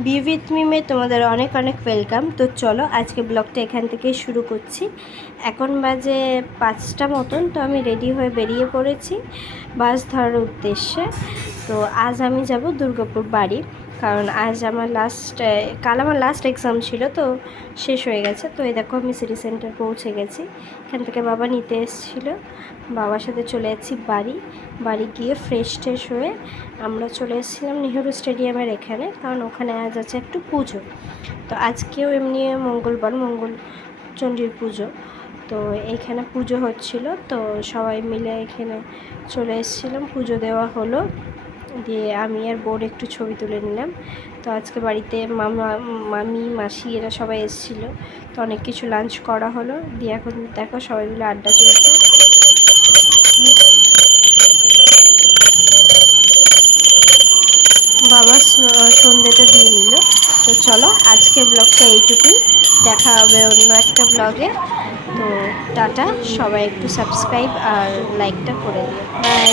B with মিমে তোমাদের অনেক অনেক ওয়েলকাম। তো চলো আজকে ব্লগটা এখান থেকেই শুরু করছি। এখন বাজে 5টা মতন। তো আমি রেডি হয়ে বেরিয়ে পড়েছি বাস ধরার উদ্দেশ্যে। তো আজ আমি যাব দুর্গাপুর বাড়ি, কারণ আজ আমার কাল আমার লাস্ট এক্সাম ছিল, তো শেষ হয়ে গেছে। তো এই দেখো আমি সিটি সেন্টার পৌঁছে গেছি। এখান থেকে বাবা নিতে এসেছিলো, বাবার সাথে চলে যাচ্ছি বাড়ি গিয়ে ফ্রেশ ট্রেশ হয়ে আমরা চলে এসেছিলাম নেহেরু স্টেডিয়ামের এখানে, কারণ ওখানে আজ আছে একটু পুজো। তো আজকেও এমনি মঙ্গলবার, চণ্ডীর পুজো, তো এইখানে পুজো হচ্ছিল। তো সবাই মিলে এখানে চলে এসেছিলাম, পুজো দেওয়া হলো, দিয়ে আমি আর বোন একটু ছবি তুলে নিলাম। তো আজকে বাড়িতে মামি মাসি এরা সবাই এসেছিলো, তো অনেক কিছু লাঞ্চ করা হলো। দিয়ে এখন দেখো সবাই মিলে আড্ডা চলছে। বাবা সন্ধ্যেটা দিয়ে নিল। তো চলো আজকে ব্লগটা এইটুকুই, দেখা হবে অন্য একটা ব্লগে। তো টাটা, সবাই একটু সাবস্ক্রাইব আর লাইকটা করে দিও। বাই।